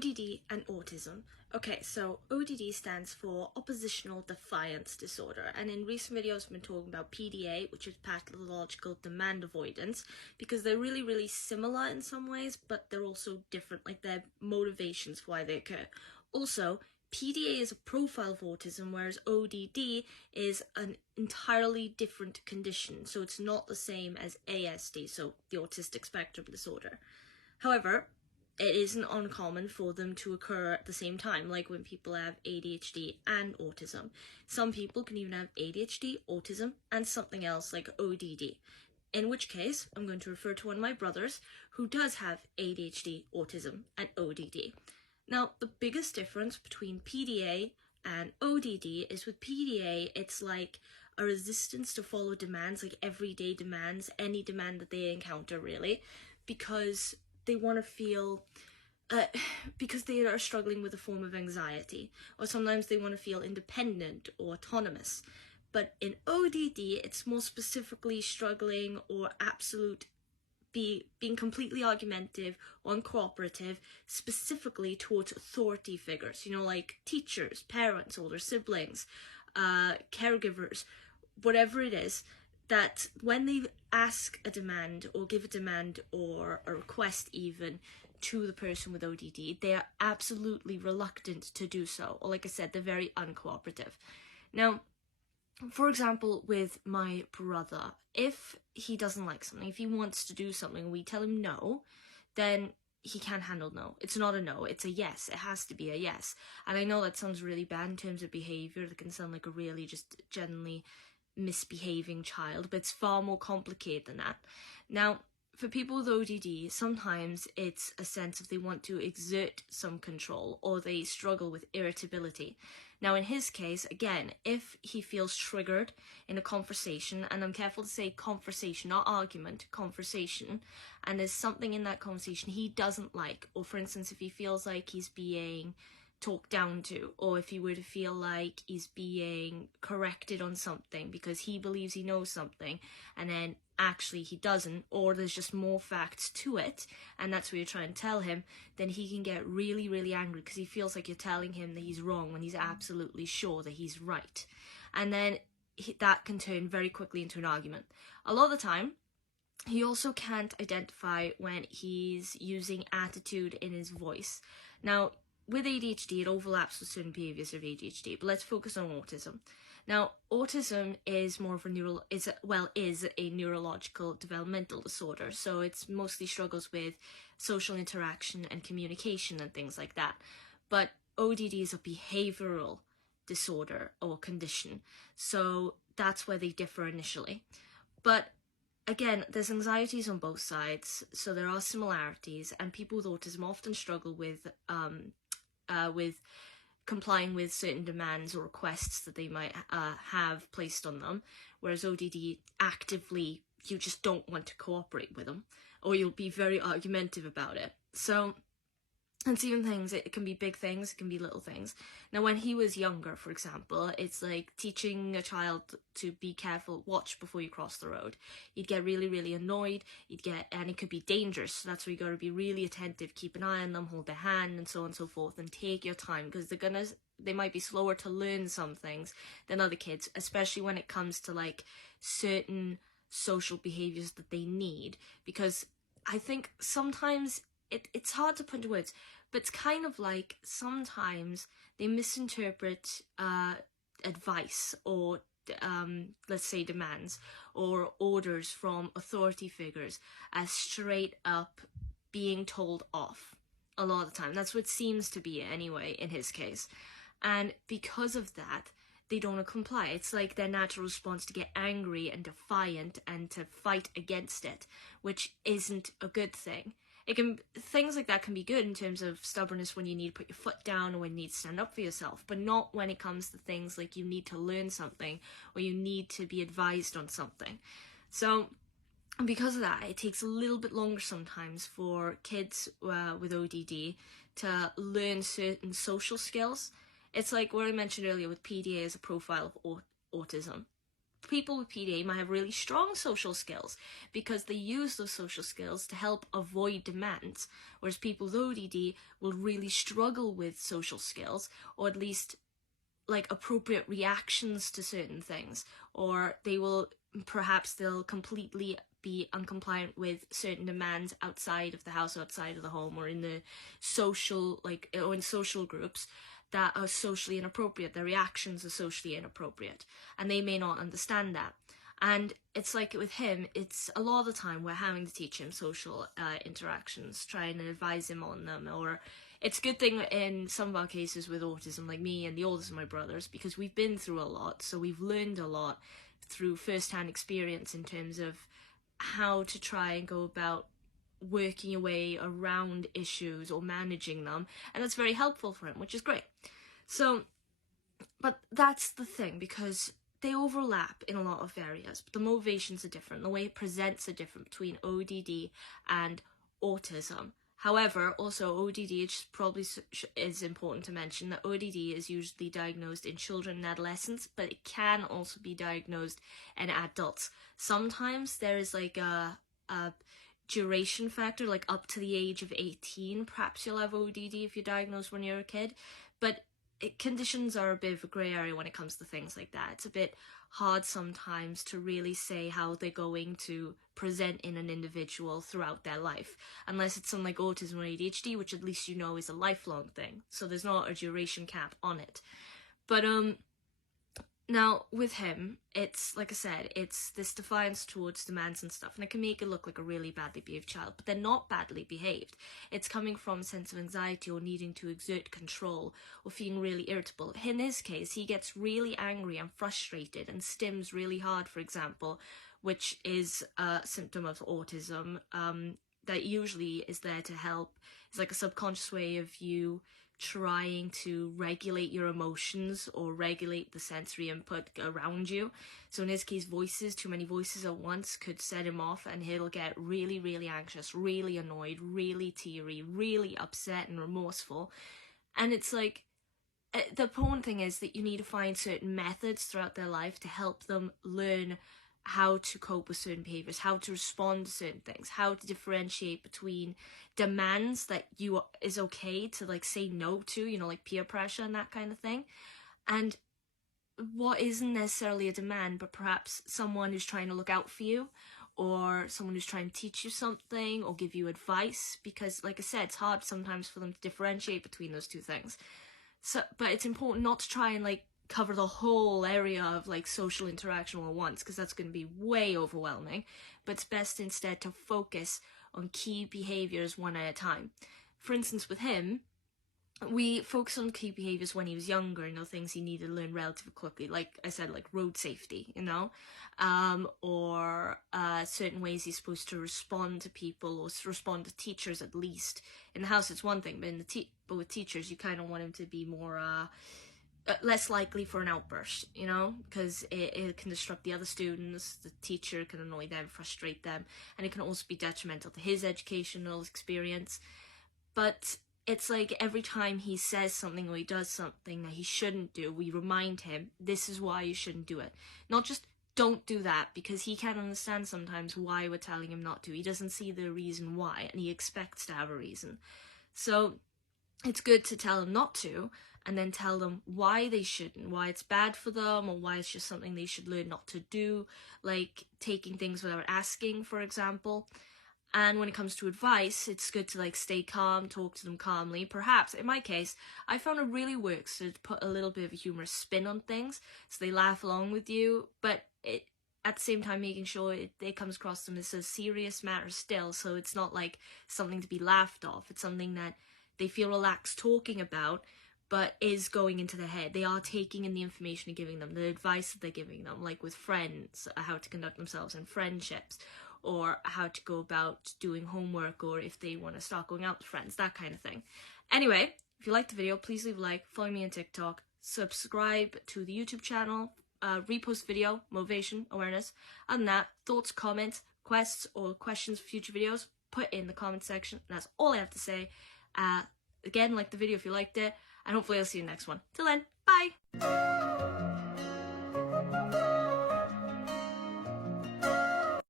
ODD and autism. Okay, so ODD stands for Oppositional Defiance Disorder, and in recent videos I've been talking about PDA, which is pathological demand avoidance, because they're really similar in some ways, but they're also different, like their motivations for why they occur. Also, PDA is a profile of autism, whereas ODD is an entirely different condition, so it's not the same as ASD, so the autistic spectrum disorder. However, it isn't uncommon for them to occur at the same time, like when people have ADHD and autism. Some people can even have ADHD, autism, and something else like ODD. In which case, I'm going to refer to one of my brothers who does have ADHD, autism, and ODD. Now, the biggest difference between PDA and ODD is with PDA, it's like a resistance to follow demands, like everyday demands, any demand that they encounter really, because they want to feel, because they are struggling with a form of anxiety, or sometimes they want to feel independent or autonomous. But in ODD, it's more specifically struggling or being completely argumentative or uncooperative, specifically towards authority figures, like teachers, parents, older siblings, caregivers, whatever it is, that when they ask a demand or give a demand or a request even to the person with ODD, they are absolutely reluctant to do so. Or like I said, they're very uncooperative. Now, for example, with my brother, if he doesn't like something, if he wants to do something, we tell him no, then he can't handle no. It's not a no, it's a yes. It has to be a yes. And I know that sounds really bad in terms of behaviour. It can sound like a really just generally misbehaving child, but it's far more complicated than that. Now, for people with ODD, sometimes it's a sense of they want to exert some control or they struggle with irritability. Now, in his case, again, if he feels triggered in a conversation, and I'm careful to say conversation, not argument, conversation, and there's something in that conversation he doesn't like, or for instance, if he feels like he's being talked down to, or if he were to feel like he's being corrected on something because he believes he knows something and then actually he doesn't, or there's just more facts to it and that's what you're trying to tell him, then he can get really angry because he feels like you're telling him that he's wrong when he's absolutely sure that he's right. And then that can turn very quickly into an argument. A lot of the time, he also can't identify when he's using attitude in his voice. Now, with ADHD, it overlaps with certain behaviours of ADHD, but let's focus on autism. Now, autism is more of a neurological developmental disorder, so it's mostly struggles with social interaction and communication and things like that. But ODD is a behavioural disorder or condition, so that's where they differ initially. But again, there's anxieties on both sides, so there are similarities, and people with autism often struggle with complying with certain demands or requests that they might have placed on them, whereas ODD, actively, you just don't want to cooperate with them, or you'll be very argumentative about it. So, and even things, it can be big things, it can be little things. Now, when he was younger, for example, it's like teaching a child to be careful, watch before you cross the road. You'd get really annoyed, and it could be dangerous, so that's where you got to be really attentive, keep an eye on them, hold their hand, and so on and so forth, and take your time, because they might be slower to learn some things than other kids, especially when it comes to like certain social behaviours that they need, because I think sometimes it's hard to put into words, but it's kind of like sometimes they misinterpret advice or let's say demands or orders from authority figures as straight up being told off a lot of the time. That's what seems to be anyway in his case. And because of that, they don't comply. It's like their natural response to get angry and defiant and to fight against it, which isn't a good thing. Things like that can be good in terms of stubbornness when you need to put your foot down or when you need to stand up for yourself, but not when it comes to things like you need to learn something or you need to be advised on something. So because of that, it takes a little bit longer sometimes for kids with ODD to learn certain social skills. It's like what I mentioned earlier with PDA as a profile of autism. people with PDA might have really strong social skills because they use those social skills to help avoid demands, whereas people with ODD will really struggle with social skills, or at least like appropriate reactions to certain things, or they'll completely be uncompliant with certain demands outside of the house, outside of the home, or in the social, or in social groups that are socially inappropriate. Their reactions are socially inappropriate, and they may not understand that. And it's like with him, it's a lot of the time we're having to teach him social interactions, trying to advise him on them. Or it's a good thing in some of our cases with autism, like me and the oldest of my brothers, because we've been through a lot, so we've learned a lot through first-hand experience in terms of how to try and go about working your way around issues or managing them, and that's very helpful for him, which is great. So, but that's the thing, because they overlap in a lot of areas, but the motivations are different, the way it presents are different between ODD and autism. However, also ODD, is important to mention that ODD is usually diagnosed in children and adolescents, but it can also be diagnosed in adults. Sometimes there is like a duration factor, like up to the age of 18, perhaps you'll have ODD if you're diagnosed when you're a kid, but conditions are a bit of a grey area when it comes to things like that. It's a bit hard sometimes to really say how they're going to present in an individual throughout their life, unless it's something like autism or ADHD, which at least you know is a lifelong thing, so there's not a duration cap on it. But now with him, it's like I said, it's this defiance towards demands and stuff, and it can make it look like a really badly behaved child, but they're not badly behaved. It's coming from a sense of anxiety or needing to exert control or feeling really irritable. In his case, he gets really angry and frustrated and stims really hard, for example, which is a symptom of autism that usually is there to help. It's like a subconscious way of you trying to regulate your emotions or regulate the sensory input around you. So in his case, too many voices at once could set him off, and he'll get really, really anxious, really annoyed, really teary, really upset and remorseful. And it's like, the important thing is that you need to find certain methods throughout their life to help them learn how to cope with certain behaviors, how to respond to certain things, how to differentiate between demands that is okay to like say no to, like peer pressure and that kind of thing, and what isn't necessarily a demand, but perhaps someone who's trying to look out for you, or someone who's trying to teach you something or give you advice, because like I said, it's hard sometimes for them to differentiate between those two things. So, but it's important not to try and like cover the whole area of like social interaction all at once, because that's going to be way overwhelming. But it's best instead to focus on key behaviors one at a time. For instance, with him, we focus on key behaviors when he was younger, things he needed to learn relatively quickly, like I said, like road safety, or certain ways he's supposed to respond to people, or respond to teachers at least. In the house it's one thing, but with teachers you kind of want him to be more less likely for an outburst, because it can disrupt the other students, the teacher can annoy them, frustrate them, and it can also be detrimental to his educational experience. But it's like every time he says something or he does something that he shouldn't do, we remind him, this is why you shouldn't do it. Not just don't do that, because he can't understand sometimes why we're telling him not to. He doesn't see the reason why, and he expects to have a reason. So it's good to tell them not to, and then tell them why they shouldn't, why it's bad for them, or why it's just something they should learn not to do, like taking things without asking, for example. And when it comes to advice, it's good to like stay calm, talk to them calmly. Perhaps, in my case, I found it really works to put a little bit of a humorous spin on things, so they laugh along with you, but at the same time making sure it comes across to them as a serious matter still, so it's not like something to be laughed off. It's something that they feel relaxed talking about, but is going into their head. They are taking in the information you're giving them, the advice that they're giving them, like with friends, how to conduct themselves in friendships, or how to go about doing homework, or if they want to start going out with friends, that kind of thing. Anyway, if you liked the video, please leave a like, follow me on TikTok, subscribe to the YouTube channel, repost video, motivation, awareness. Other than that, thoughts, comments, quests, or questions for future videos, put in the comment section. And that's all I have to say. Again, like the video if you liked it, and hopefully I'll see you in the next one. Till then, bye!